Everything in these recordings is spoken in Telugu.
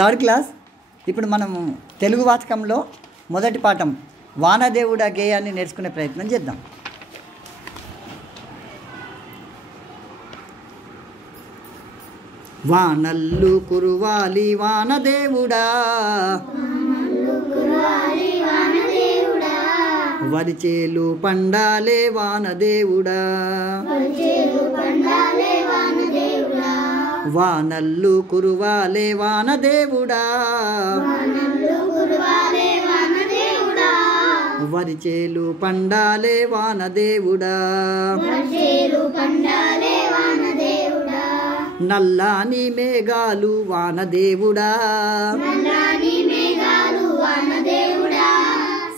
Third class. ఇప్పుడు మనం తెలుగు వాచకంలో మొదటి పాఠం వానదేవుడా గేయాన్ని నేర్చుకునే ప్రయత్నం చేద్దాం. వానల్లు కురువాలి వానదేవుడా, వరిచేలు పండాలే వానదేవుడా, వానల్లు కురువాలే వానదేవుడా, వరిచేలు పండాలే వానదేవుడా, నల్లాని మేఘాలు వానదేవుడా,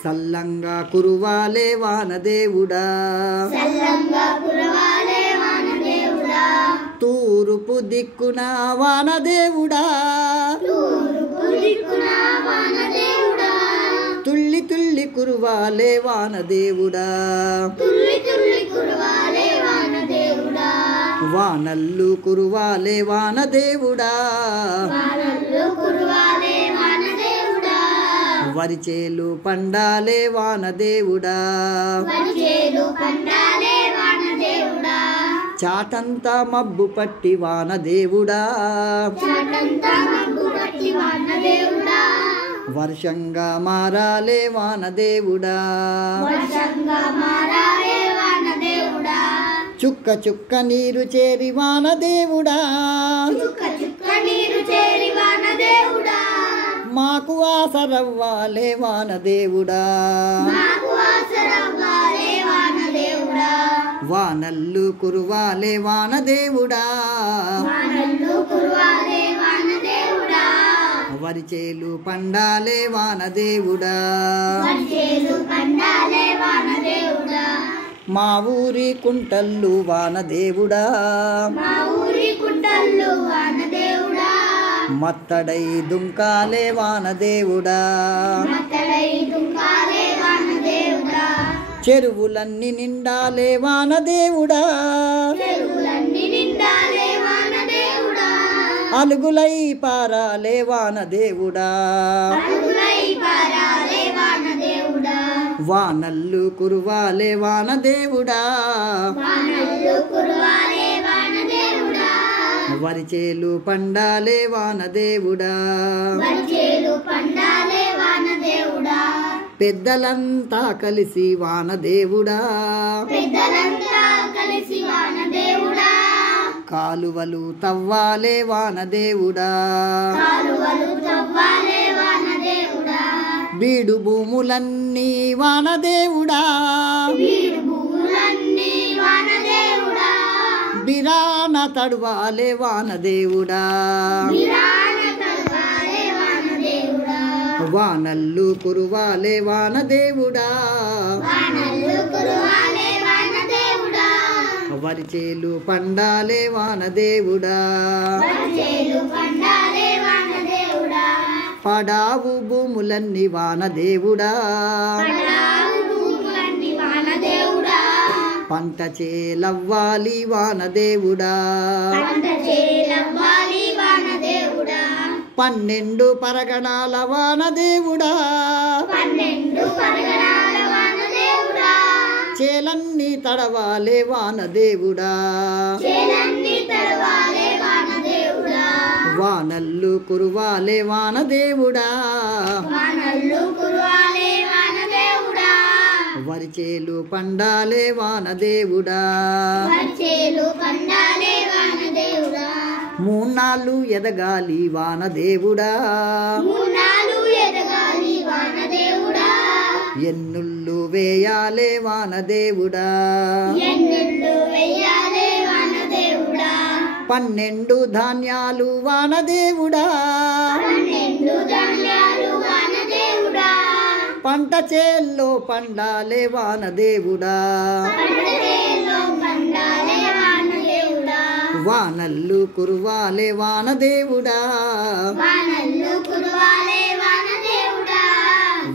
సల్లంగా కురువాలే వానదేవుడా, తూర్పు దిక్కున వానదేవుడా, తుల్లి తుల్లి కురువాలే వానదేవుడా, వానల్లు కురువాలే వానదేవుడా, వరిచేలు పండాలే వానదేవుడా, చాటంతా మబ్బు పట్టి వానదేవుడా, వర్షంగా మారాలే వానదేవుడా, చుక్క చుక్క నీరు చేరి వానదేవుడా, మాకు ఆసరవ్వాలే వానదేవుడా, వానల్లు కురువాలే వానదేవుడా, వరిచేలు పండాలే వానదేవుడా, మా ఊరి కుంటల్లు వానదేవుడా, మత్తడై దుంకాలే వానదేవుడా, చెరువులన్నీ నిండాలే వానదేవుడా, అలుగులై పారాలే వానదేవుడా, వానల్లు కురువాలే వానదేవుడా, వరిచేలు పండాలే వానదేవుడా, పెద్దలంతా కలిసి వానదేవుడా, కాలువలు తవ్వాలే వానదేవుడా, బీడు భూములన్నీ వానదేవుడా, బిరాన తడవాలే వానదేవుడా, వానల్లు కురువాలే వానదేవుడా, వరిచేలు పండాలే వానదేవుడా, పడావు భూములన్నీ వానదేవుడా, పంట చేలవ్వాలి వానదేవుడా, 12 పరగణాల వానదేవుడా, చేలన్నీ తడవాలే వానదేవుడా, వానల్లు కురువాలే వానదేవుడా, వరిచేలు పండాలే వానదేవుడా, మూన్నాళ్ళు ఎదగాలి వానదేవుడా, ఎన్నుళ్ళు వేయాలే వానదేవుడా, 12 ధాన్యాలు వానదేవుడా, పంట చేల్లో పండాలే వానదేవుడా, వానల్లు కురువాలే వానదేవుడా,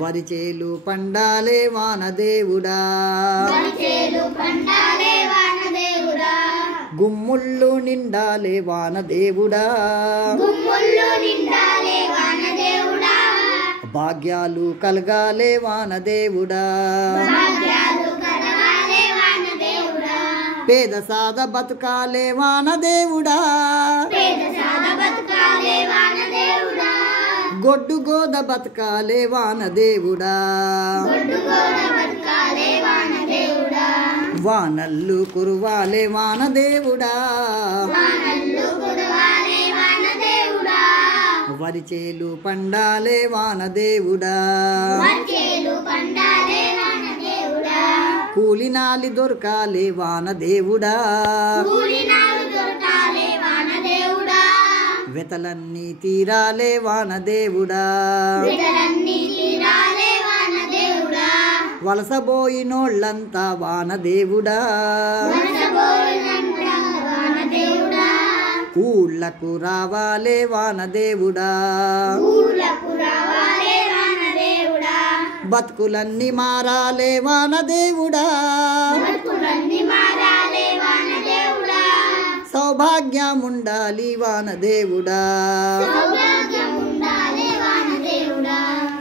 వరిచేలు పండాలే వానదేవుడా, గుమ్ముళ్ళు నిండాలే వానదేవుడా, గుమ్ముళ్ళు నిండాలే భాగ్యాలు కలగాలే వానదేవుడా పేద సాద బతుకాలే వానదేవుడా గొడ్డు గోద బతుకాలే వానదేవుడా వానల్లు కురువాలే వానదేవుడా వరిచేలు పండాలే వానదేవుడా కూలినాలి దొరకాలే వానదేవుడా వెతలన్నీ తీరాలే వానదేవుడా వలసబోయినోళ్ళంతా వానదేవుడా ఊళ్ళకు రావాలే వానదేవుడా బతుకులన్నీ మారాలే వానదేవుడా సౌభాగ్యముండాలి వానదేవుడా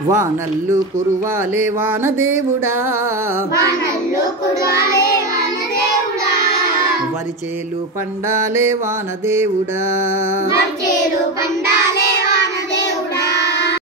వానల్లు కురువాలే వానదేవుడా వరిచేలు పండాలే వానదేవుడా